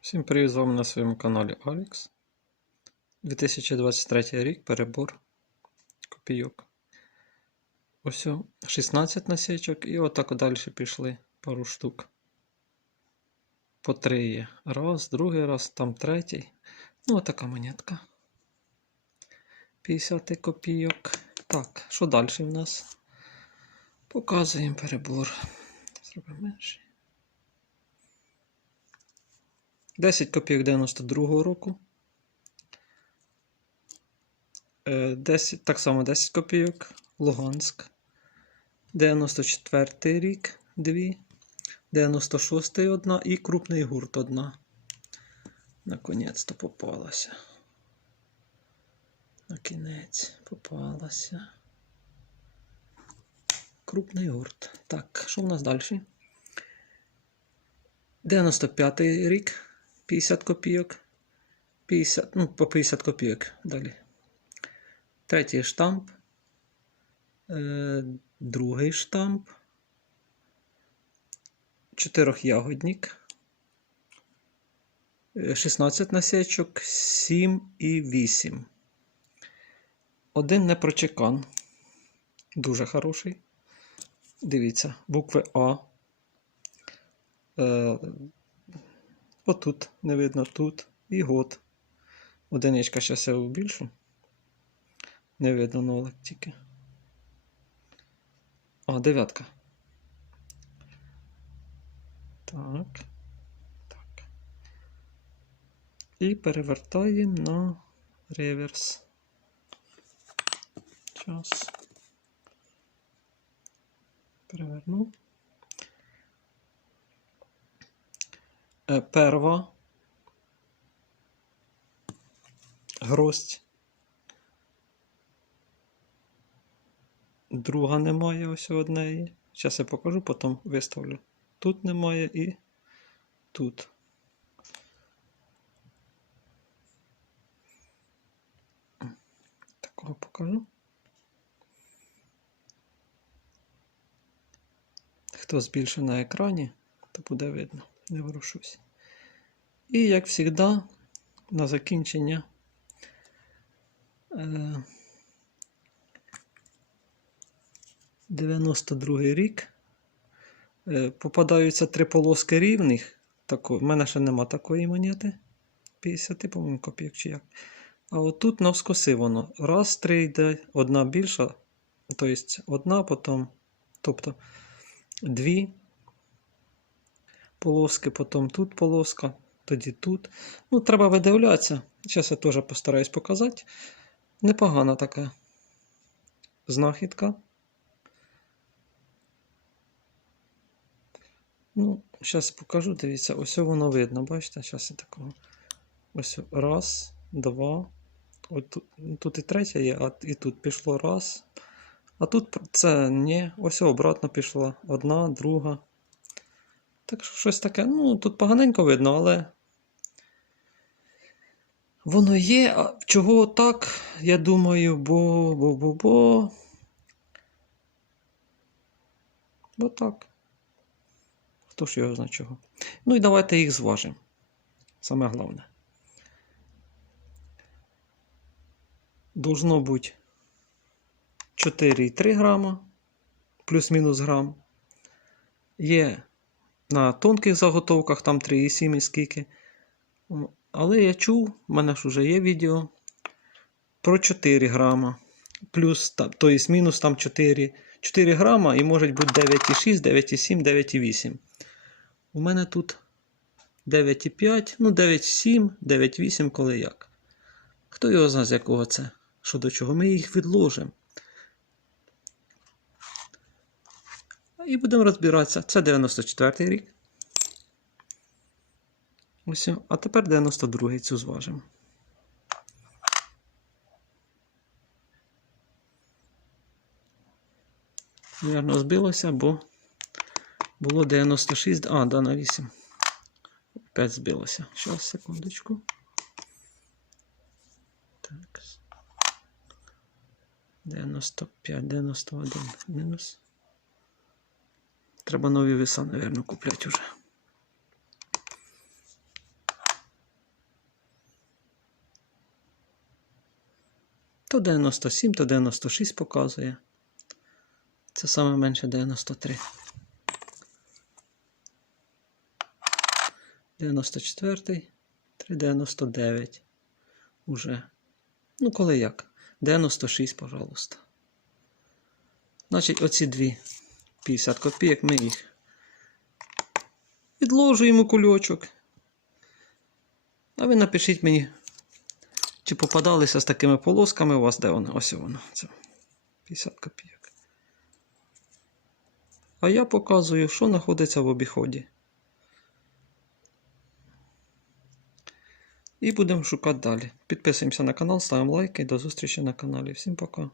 Всім привіт з вами на своєму каналі Алікс. 2023 рік перебор копійок. Ось 16 насічок і отак далі пішли пару штук. По три є. Раз, другий раз, там третій. Ну, отака монетка. 50 копійок. Так, що далі в нас? Показуємо перебор. Зробимо менший. 10 копійок 92 року. Е, 10, так само 10 копійок. Луганськ. 94 рік 2. 96 одна і крупний гурт одна. Наконець-то попалася. На кінець попалася. Крупний гурт. Так, що в нас далі? 95 рік. 50 копійок. 50, ну, по 50 копійок далі. Третій штамп. Е, другий штамп. Чотирьохягодник. Е, 16 насічок, 7 і 8. Один непрочекан. Дуже хороший. Дивіться, букви А. Е, Отут не видно, тут і год. Одиничка зараз я убільшу. Не видно нолик тільки. А, дев'ятка. Так. Так. І перевертаємо на реверс. Час. Переверну. Перва. Гроздь. Друга немає ось однеї. Зараз я покажу, потім виставлю. Тут немає і тут. Такого покажу. Хто збільшив на екрані, то буде видно. Не ворушусь. І, як завжди, на закінчення. Е, 92 рік. Е, Попадаються три полоски рівних. Тако, в мене ще нема такої монети. 50, по-моєму, копійок чи як. А отут навскоси воно. Раз, три йде, одна більша. Тобто одна, потім. Тобто дві полоски, потім тут полоска, тоді тут. Ну, треба видивлятися. Зараз я теж постараюсь показати. Непогана така знахідка. Ну, зараз покажу, дивіться, ось воно видно, бачите? Зараз я такого. Ось раз, два. От тут, тут і третя є, а і тут пішло раз. А тут це ні, ось обратно пішло. Одна, друга. Так що щось таке, ну, тут поганенько видно, але. Воно є. А чого так? Я думаю, бо, бо, бо, бо. Бо так. Хто ж його знає чого. Ну і давайте їх зважимо. Саме головне. Должно бути 4,3 грама, плюс-мінус грам. Є на тонких заготовках, там 3,7 і скільки. Але я чув, в мене ж вже є відео про 4 грама. Плюс, та- то є мінус там 4, 4 грама і може бути 9,6, 9,7, 9,8. У мене тут 9,5, ну 9,7, 9,8, коли як. Хто його знає, з якого це? Що до чого? Ми їх відложимо. І будемо розбиратися. Це 94 рік. Ось. А тепер 92-й цю зважимо. Вірно, збилося, бо було 96, а, да, на 8. Опять збилося. Зараз, секундочку. Так. 95, 91 мінус. Треба нові веса, мабуть, купляти уже. То 97, то 96 показує. Це саме менше 93. 94, 3, 99. уже. Ну, коли як? 96, пожалуйста. Значить, оці дві. 50 копійок ми їх відложуємо кульочок. А ви напишіть мені, чи попадалися з такими полосками у вас, де вони? Ось воно. Це 50 копійок. А я показую, що знаходиться в обіході. І будемо шукати далі. Підписуємося на канал, ставимо лайки. До зустрічі на каналі. Всім пока.